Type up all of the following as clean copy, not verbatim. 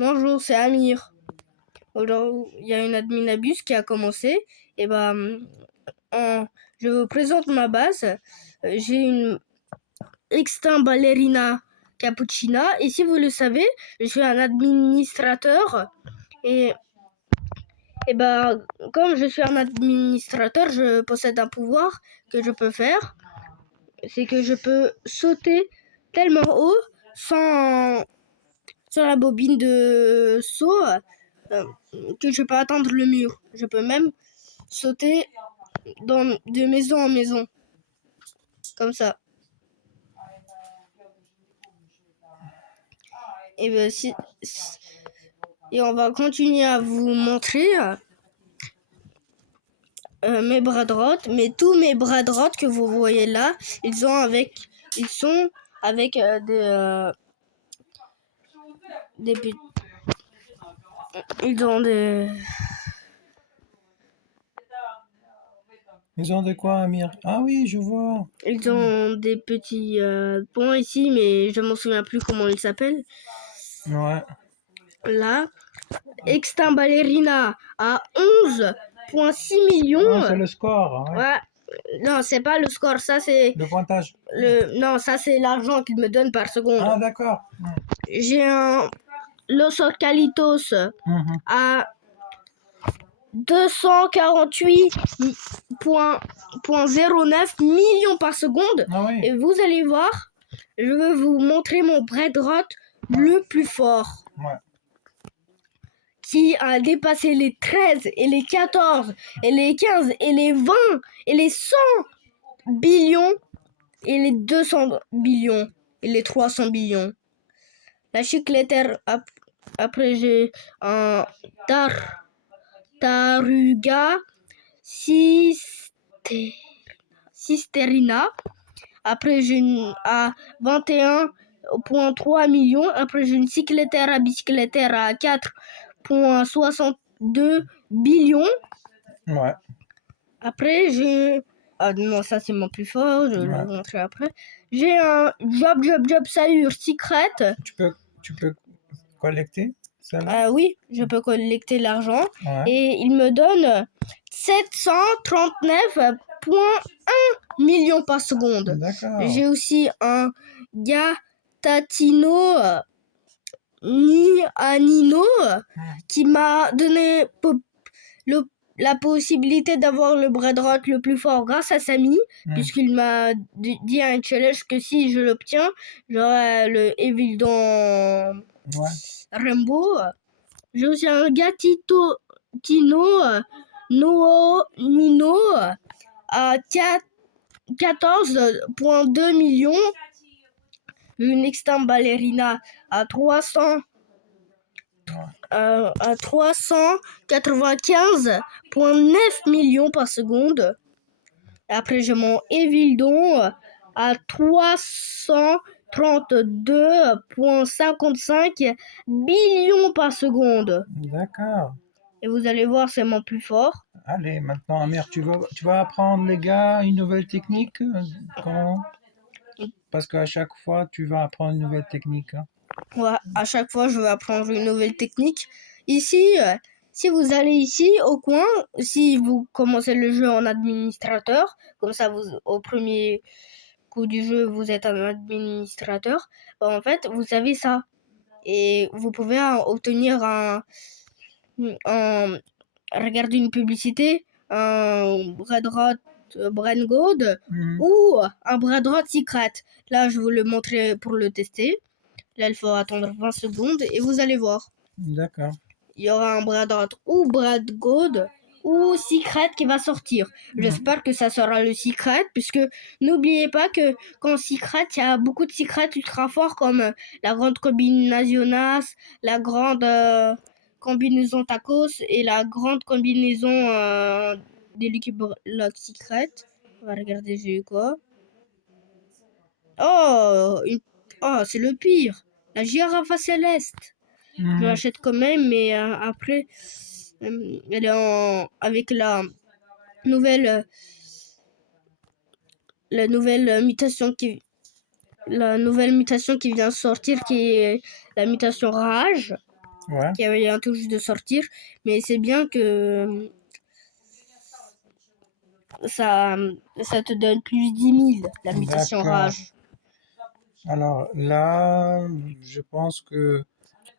Bonjour, c'est Amir. Aujourd'hui, il y a une admin abuse qui a commencé. Et je vous présente ma base. J'ai une Extinct Ballerina Cappuccina. Et si vous le savez, je suis un administrateur. Et comme je suis un administrateur, je possède un pouvoir que je peux faire. C'est que je peux sauter tellement haut sur la bobine de saut que je peux atteindre le mur. Je peux même sauter de maison en maison. Comme ça. Et on va continuer à vous montrer mes bras droits. Mais tous mes bras droits que vous voyez là, ils sont avec ils ont des... Ils ont de quoi, Amir? Ah oui, je vois. Ils ont des petits points ici, mais je m'en souviens plus comment ils s'appellent. Ouais. Là, Extinct Ballerina à 11,6 millions. Ah, c'est le score. Ouais. Ouais. Non, c'est pas le score, ça c'est... Le pointage. Non, ça c'est l'argent qu'il me donne par seconde. Ah, d'accord. J'ai un Los Orcalitos à 248,09 millions par seconde. Ah oui. Et vous allez voir, je vais vous montrer mon bread rot le plus fort. Ouais. Qui a dépassé les 13 et les 14 et les 15 et les 20 et les 100 billions et les 200 billions et les 300 billions. La chicletaire, après j'ai un Taruga Cisterina. Après j'ai à 21,3 millions. Après j'ai une cyclétaire à bicyclétaire à 4,62 billions. Ouais. Après j'ai... Ah non, ça c'est mon plus fort, je vais le montrer après. J'ai un Job Sayur Secret. Tu peux collecter ça? Oui, je peux collecter l'argent. Ouais. Et il me donne 739,1 millions par seconde. D'accord. J'ai aussi un Gatatino Anino qui m'a donné la possibilité d'avoir le bread rot le plus fort grâce à Samy, puisqu'il m'a dit à un challenge que si je l'obtiens, j'aurai le Evildon Rainbow. J'ai aussi un Gatito Tino Nino à 14,2 millions. Une Extinct Ballerina à 395,9 millions par seconde. Après, j'ai mon Evildon à 332,55 billions par seconde. D'accord. Et vous allez voir, c'est mon plus fort. Allez, maintenant, Amir, tu vas apprendre, les gars, une nouvelle technique? Comment? Parce qu'à chaque fois, tu vas apprendre une nouvelle technique. Ouais, à chaque fois, je vais apprendre une nouvelle technique. Ici, si vous allez ici, au coin, si vous commencez le jeu en administrateur, comme ça, au premier coup du jeu, vous êtes un administrateur, en fait, vous avez ça. Et vous pouvez obtenir regarder une publicité, un bread rot Brain Gold ou un bread rot Secret. Là, je vais vous le montrer pour le tester. Là, il faut attendre 20 secondes et vous allez voir. D'accord. Il y aura un bread rot ou bread gold ou secret qui va sortir. J'espère que ça sera le secret, puisque n'oubliez pas que quand secret, il y a beaucoup de secrets ultra forts comme la grande combinaison, la grande combinaison tacos et la grande combinaison des liquides lock secret. On va regarder, j'ai eu quoi. Oh, c'est le pire. La girafe céleste. Je l'achète quand même, mais après, elle est avec la nouvelle mutation qui vient de sortir, qui est la mutation rage. Ouais, qui vient tout juste de sortir. Mais c'est bien que ça te donne plus 10 000, la mutation d'accord. rage. Alors là, je pense que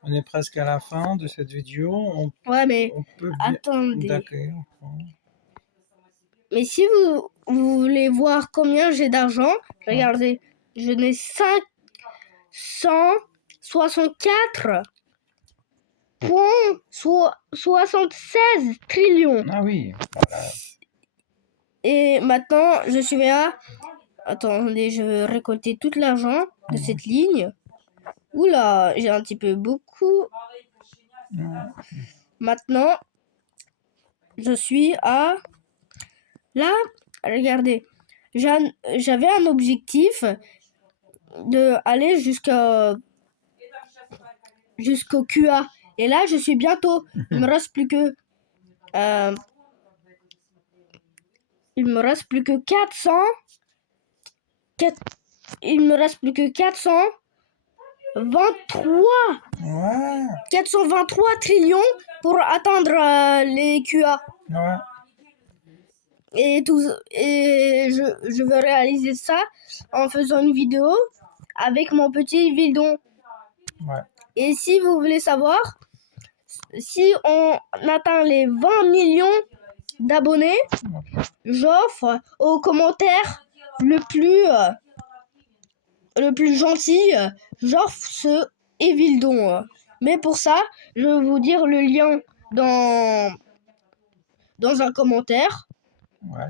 on est presque à la fin de cette vidéo. Ouais, mais On peut bien... attendez. D'accord. Mais si vous voulez voir combien j'ai d'argent, regardez, je n'ai 564,76 trillions. Ah oui, voilà. Et maintenant, je suis à... Attendez, je vais récolter tout l'argent de cette ligne. Oula, j'ai un petit peu beaucoup. Maintenant, je suis à... Là, regardez, j'avais un objectif de aller jusqu'au QA. Et là, je suis bientôt. Il me reste plus que 400. Il me reste plus que 423 trillions pour atteindre les QA. Ouais, Et je veux réaliser ça en faisant une vidéo avec mon petit Vildon. ouais. Et si vous voulez savoir, si on atteint les 20 millions d'abonnés, j'offre au commentaire le plus gentil, j'offre ce Evildon. Mais pour ça, je vais vous dire le lien dans un commentaire. Ouais.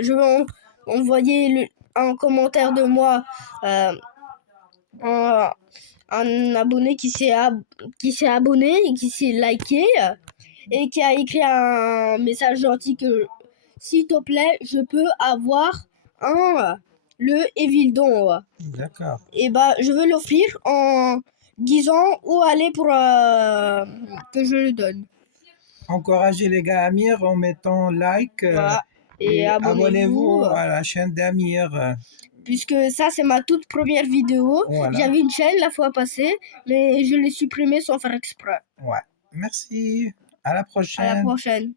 Je vais envoyer un commentaire de moi un abonné qui s'est abonné et qui s'est liké et qui a écrit un message gentil que s'il te plaît, je peux avoir le Evildon. D'accord. Et je veux l'offrir en disant où aller pour que je le donne. Encouragez les gars Amir en mettant like Voilà. Et et abonnez-vous. abonnez-vous à la chaîne d'Amir. Puisque ça, c'est ma toute première vidéo. Voilà. J'avais une chaîne la fois passée, mais je l'ai supprimée sans faire exprès. Ouais. Merci. À la À la prochaine. prochaine.